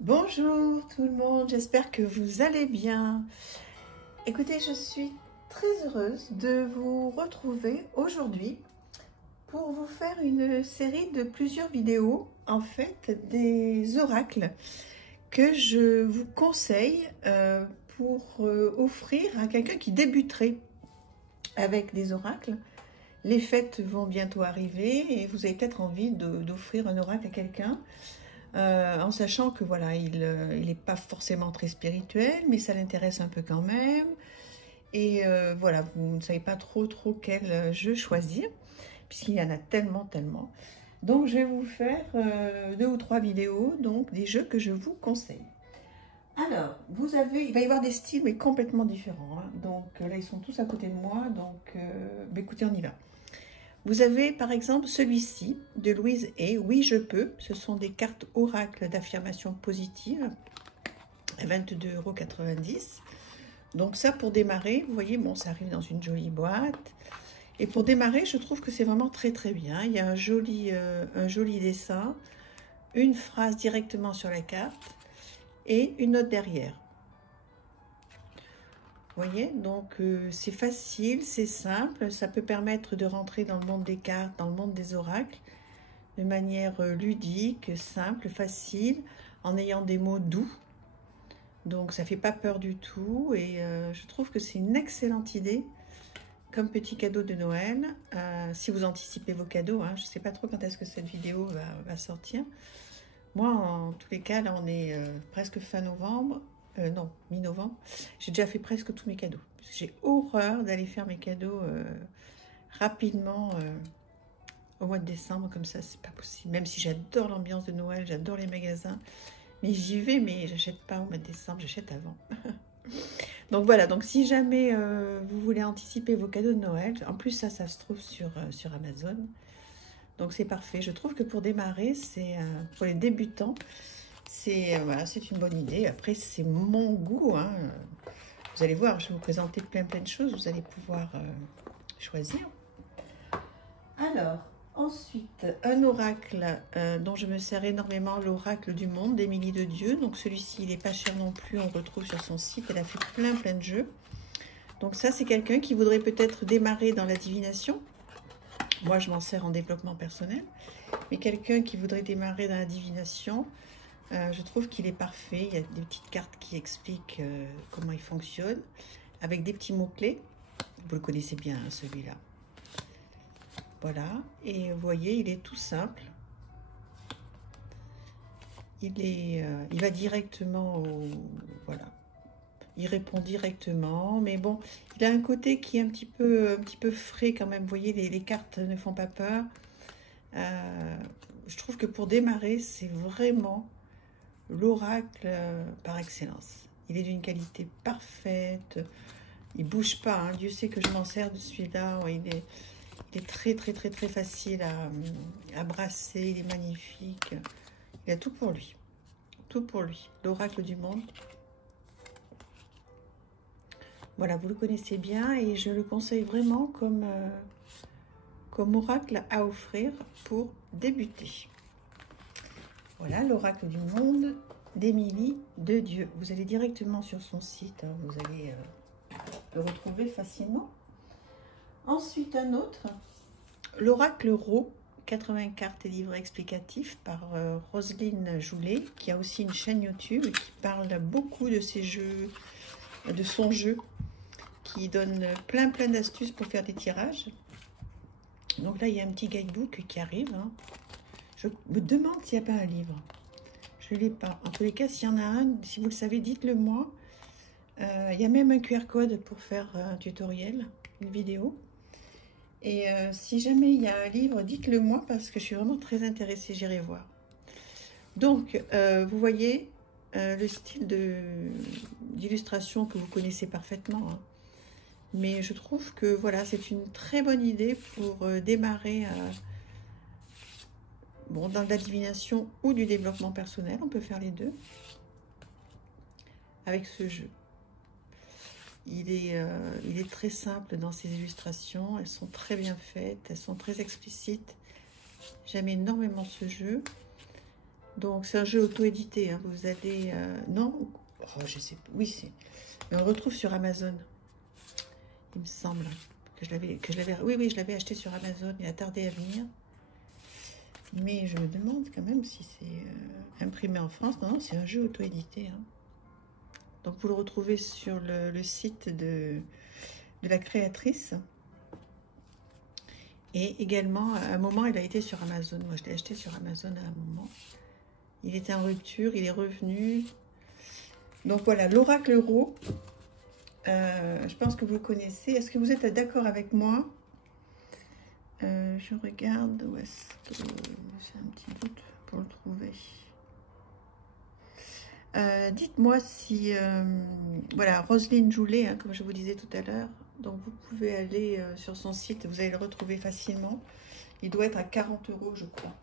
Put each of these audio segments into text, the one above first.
Bonjour tout le monde, j'espère que vous allez bien. Écoutez, je suis très heureuse de vous retrouver aujourd'hui pour vous faire une série de plusieurs vidéos, en fait, des oracles que je vous conseille pour offrir à quelqu'un qui débuterait avec des oracles. Les fêtes vont bientôt arriver et vous avez peut-être envie d'offrir un oracle à quelqu'un. En sachant que voilà, il n'est pas forcément très spirituel, mais ça l'intéresse un peu quand même. Et voilà, vous ne savez pas trop quel jeu choisir, puisqu'il y en a tellement. Donc je vais vous faire 2 ou 3 vidéos, donc des jeux que je vous conseille. Alors, il va y avoir des styles, mais complètement différents, hein. Donc là, ils sont tous à côté de moi, donc écoutez, on y va. Vous avez par exemple celui-ci de Louise Hay, Oui je peux. Ce sont des cartes oracles d'affirmation positive à 22,90 €. Donc ça, pour démarrer, vous voyez, bon, ça arrive dans une jolie boîte. Et pour démarrer, je trouve que c'est vraiment très bien. Il y a un joli dessin, une phrase directement sur la carte et une note derrière. Vous voyez, donc c'est facile, c'est simple, ça peut permettre de rentrer dans le monde des cartes, dans le monde des oracles, de manière ludique, simple, facile, en ayant des mots doux. Donc ça fait pas peur du tout et je trouve que c'est une excellente idée comme petit cadeau de Noël. Si vous anticipez vos cadeaux, hein, je sais pas trop quand est-ce que cette vidéo va sortir. Moi, en tous les cas, là on est presque fin novembre. Non, mi-novembre, j'ai déjà fait presque tous mes cadeaux. J'ai horreur d'aller faire mes cadeaux rapidement au mois de décembre, comme ça, c'est pas possible. Même si j'adore l'ambiance de Noël, j'adore les magasins, mais j'y vais, mais j'achète pas au mois de décembre, j'achète avant. Donc voilà, donc si jamais vous voulez anticiper vos cadeaux de Noël, en plus ça se trouve sur Amazon. Donc c'est parfait. Je trouve que pour démarrer, c'est pour les débutants, voilà, c'est une bonne idée. Après, c'est mon goût, hein. Vous allez voir, je vais vous présenter plein de choses. Vous allez pouvoir choisir. Alors, ensuite, un oracle dont je me sers énormément, l'oracle du monde d'Émilie de Dieu. Donc celui-ci, il n'est pas cher non plus. On le retrouve sur son site. Elle a fait plein de jeux. Donc ça, c'est quelqu'un qui voudrait peut-être démarrer dans la divination. Moi, je m'en sers en développement personnel. Mais quelqu'un qui voudrait démarrer dans la divination, je trouve qu'il est parfait. Il y a des petites cartes qui expliquent comment il fonctionne, avec des petits mots-clés. Vous le connaissez bien, hein, celui-là. Voilà. Et vous voyez, il est tout simple. Il va directement voilà. Il répond directement. Mais bon, il a un côté qui est un petit peu frais quand même. Vous voyez, les cartes ne font pas peur. Je trouve que pour démarrer, c'est vraiment l'oracle par excellence. Il est d'une qualité parfaite, il bouge pas, hein. Dieu sait que je m'en sers de celui-là. Il est très facile à brasser, il est magnifique. Il a tout pour lui, l'oracle du monde. Voilà, vous le connaissez bien et je le conseille vraiment comme oracle à offrir pour débuter. Voilà, l'oracle du monde d'Émilie de Dieu. Vous allez directement sur son site, hein, vous allez le retrouver facilement. Ensuite, un autre, l'oracle Ro, 80 cartes et livres explicatifs par Roselyne Joulet, qui a aussi une chaîne YouTube et qui parle beaucoup de ses jeux, de son jeu, qui donne plein d'astuces pour faire des tirages. Donc là, il y a un petit guidebook qui arrive, hein. Je me demande s'il n'y a pas un livre. Je ne l'ai pas. En tous les cas, s'il y en a un, si vous le savez, dites-le moi. Il y a même un QR code pour faire un tutoriel, une vidéo. Et si jamais il y a un livre, dites-le moi parce que je suis vraiment très intéressée, j'irai voir. Donc, vous voyez le style d'illustration que vous connaissez parfaitement, hein. Mais je trouve que voilà, c'est une très bonne idée pour démarrer bon, dans la divination ou du développement personnel. On peut faire les deux avec ce jeu. Il est très simple dans ses illustrations. Elles sont très bien faites, elles sont très explicites. J'aime énormément ce jeu. Donc, c'est un jeu auto-édité. Hein. Vous allez... non, oh, je sais pas. Oui, c'est... Mais on le retrouve sur Amazon. Il me semble que je l'avais... Oui, oui, je l'avais acheté sur Amazon. Il a tardé à venir. Mais je me demande quand même si c'est imprimé en France. Non, non, c'est un jeu auto-édité. Hein. Donc, vous le retrouvez sur le site de la créatrice. Et également, à un moment, il a été sur Amazon. Moi, je l'ai acheté sur Amazon à un moment. Il était en rupture, il est revenu. Donc voilà, l'oracle Ro. Je pense que vous le connaissez. Est-ce que vous êtes d'accord avec moi? Je regarde où est-ce que j'ai un petit doute pour le trouver. Dites-moi si... voilà, Roselyne Joulet, hein, comme je vous disais tout à l'heure. Donc vous pouvez aller sur son site, vous allez le retrouver facilement. Il doit être à 40 €, je crois.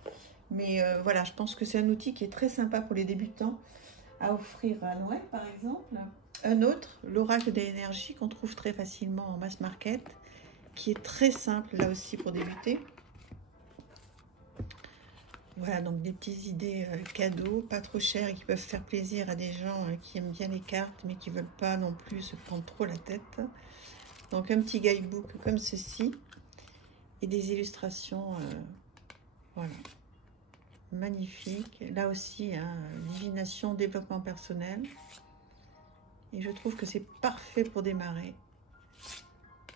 Mais voilà, je pense que c'est un outil qui est très sympa pour les débutants à offrir à Noël, par exemple. Un autre, l'oracle de l'énergie, qu'on trouve très facilement en mass market, qui est très simple, là aussi, pour débuter. Voilà, donc des petites idées cadeaux, pas trop chères et qui peuvent faire plaisir à des gens qui aiment bien les cartes, mais qui ne veulent pas non plus se prendre trop la tête. Donc un petit guidebook comme ceci, et des illustrations, voilà, magnifiques. Là aussi, hein, divination, développement personnel. Et je trouve que c'est parfait pour démarrer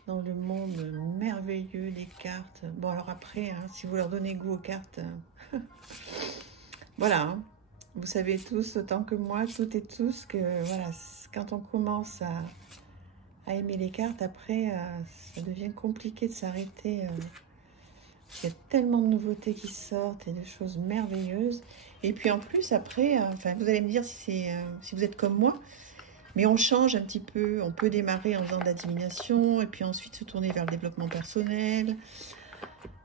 dans le monde merveilleux des cartes. Bon, alors après, hein, si vous leur donnez goût aux cartes, voilà, hein, vous savez tous, autant que moi, toutes et tous, que voilà, quand on commence à aimer les cartes, après, ça devient compliqué de s'arrêter. Il y a tellement de nouveautés qui sortent et de choses merveilleuses. Et puis en plus, après, enfin, vous allez me dire si vous êtes comme moi, mais on change un petit peu. On peut démarrer en faisant de la divination et puis ensuite se tourner vers le développement personnel.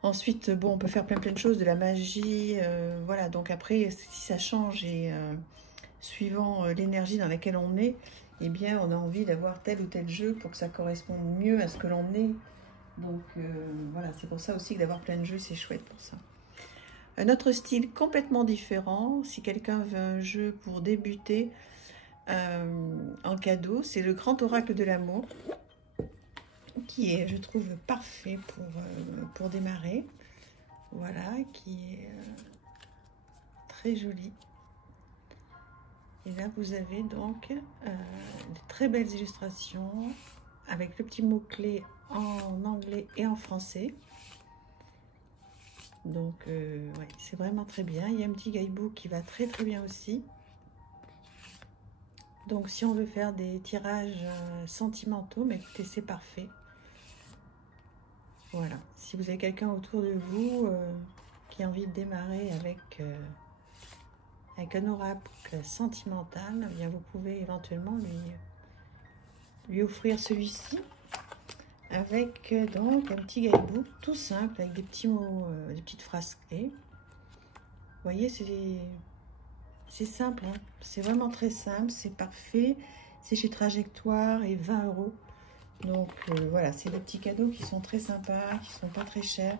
Ensuite, bon, on peut faire plein de choses, de la magie. Voilà, donc après, si ça change et suivant l'énergie dans laquelle on est, eh bien, on a envie d'avoir tel ou tel jeu pour que ça corresponde mieux à ce que l'on est. Donc voilà, c'est pour ça aussi que d'avoir plein de jeux, c'est chouette pour ça. Un autre style complètement différent, si quelqu'un veut un jeu pour débuter en cadeau, c'est le Grand Oracle de l'amour, qui est, je trouve, parfait pour démarrer. Voilà, qui est très joli. Et là, vous avez donc de très belles illustrations avec le petit mot-clé en anglais et en français. Donc, ouais, c'est vraiment très bien. Il y a un petit guidebook qui va très bien aussi. Donc, si on veut faire des tirages sentimentaux, mais écoutez, c'est parfait. Voilà. Si vous avez quelqu'un autour de vous qui a envie de démarrer avec un oracle sentimental, eh bien, vous pouvez éventuellement lui offrir celui-ci. Avec donc un petit guidebook tout simple avec des petits mots, des petites phrases clés. Vous voyez, c'est simple, hein. C'est vraiment très simple, c'est parfait. C'est chez Trajectoire et 20 €. Donc voilà, c'est des petits cadeaux qui sont très sympas, qui sont pas très chers.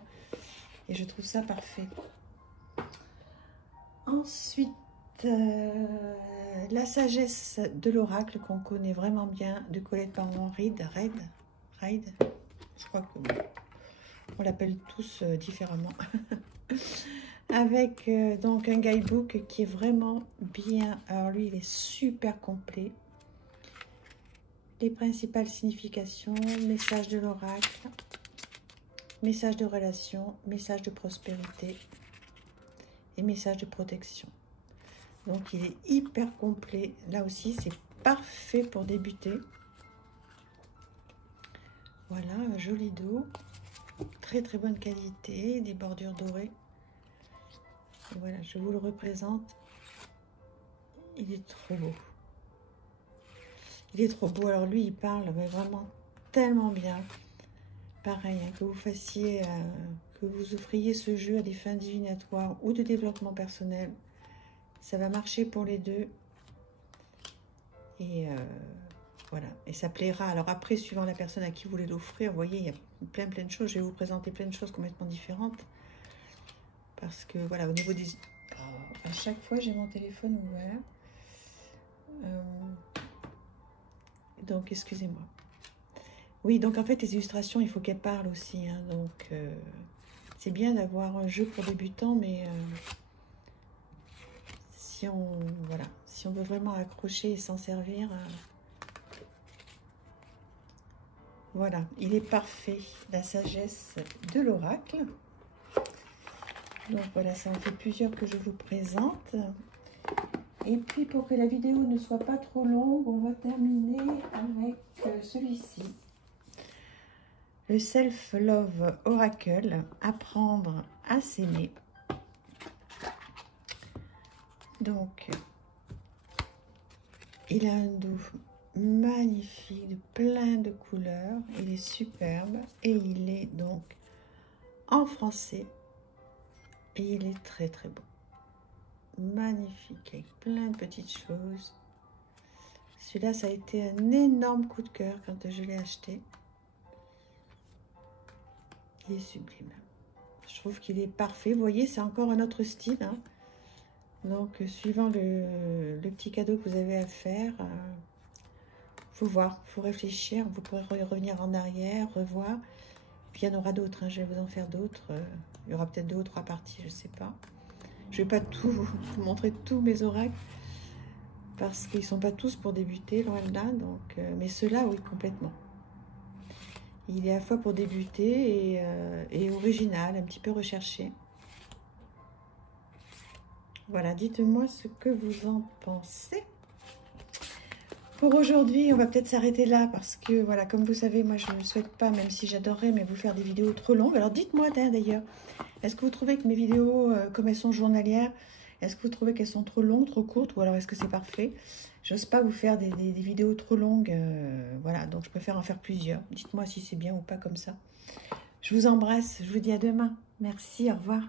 Et je trouve ça parfait. Ensuite, la sagesse de l'oracle qu'on connaît vraiment bien de Colette Parmon-Reid. Ride, je crois qu'on l'appelle tous différemment. Avec donc un guidebook qui est vraiment bien. Alors lui, il est super complet. Les principales significations, message de l'oracle, message de relation, message de prospérité et message de protection. Donc il est hyper complet. Là aussi, c'est parfait pour débuter. Voilà, un joli dos, très bonne qualité, des bordures dorées. Et voilà, je vous le représente. Il est trop beau. Il est trop beau. Alors lui, il parle mais vraiment tellement bien. Pareil, hein, que vous fassiez, que vous offriez ce jeu à des fins divinatoires ou de développement personnel, ça va marcher pour les deux. Et voilà, et ça plaira. Alors après, suivant la personne à qui vous voulez l'offrir, vous voyez, il y a plein de choses. Je vais vous présenter plein de choses complètement différentes. Parce que voilà, au niveau des... Oh, À chaque fois, j'ai mon téléphone ouvert. Donc, excusez-moi. Oui, donc en fait, les illustrations, il faut qu'elles parlent aussi. Hein, donc, c'est bien d'avoir un jeu pour débutants, mais si on, voilà, si on veut vraiment accrocher et s'en servir, voilà, il est parfait. La sagesse de l'oracle. Donc voilà, ça en fait plusieurs que je vous présente. Et puis pour que la vidéo ne soit pas trop longue, on va terminer avec celui-ci. Le Self-Love Oracle, apprendre à s'aimer. Donc, il a un dos magnifique, de plein de couleurs. Il est superbe et il est donc en français. Et il est très très beau. Magnifique, avec plein de petites choses. Celui-là, ça a été un énorme coup de cœur quand je l'ai acheté. Il est sublime. Je trouve qu'il est parfait. Vous voyez, c'est encore un autre style. Hein. Donc, suivant le petit cadeau que vous avez à faire, faut voir, faut réfléchir. Vous pourrez revenir en arrière, revoir. Puis il y en aura d'autres. Hein. Je vais vous en faire d'autres. Il y aura peut-être 2 ou 3 parties, je ne sais pas. Je ne vais pas tout vous montrer tous mes oracles parce qu'ils ne sont pas tous pour débuter, loin de là. Donc, mais ceux-là, oui, complètement. Il est à la fois pour débuter et original, un petit peu recherché. Voilà, dites-moi ce que vous en pensez. Pour aujourd'hui, on va peut-être s'arrêter là parce que, voilà, comme vous savez, moi, je ne souhaite pas, même si j'adorerais, mais vous faire des vidéos trop longues. Alors, dites-moi d'ailleurs, est-ce que vous trouvez que mes vidéos, comme elles sont journalières, est-ce que vous trouvez qu'elles sont trop longues, trop courtes, ou alors est-ce que c'est parfait? J'ose pas vous faire des vidéos trop longues, voilà, donc je préfère en faire plusieurs. Dites-moi si c'est bien ou pas comme ça. Je vous embrasse, je vous dis à demain. Merci, au revoir.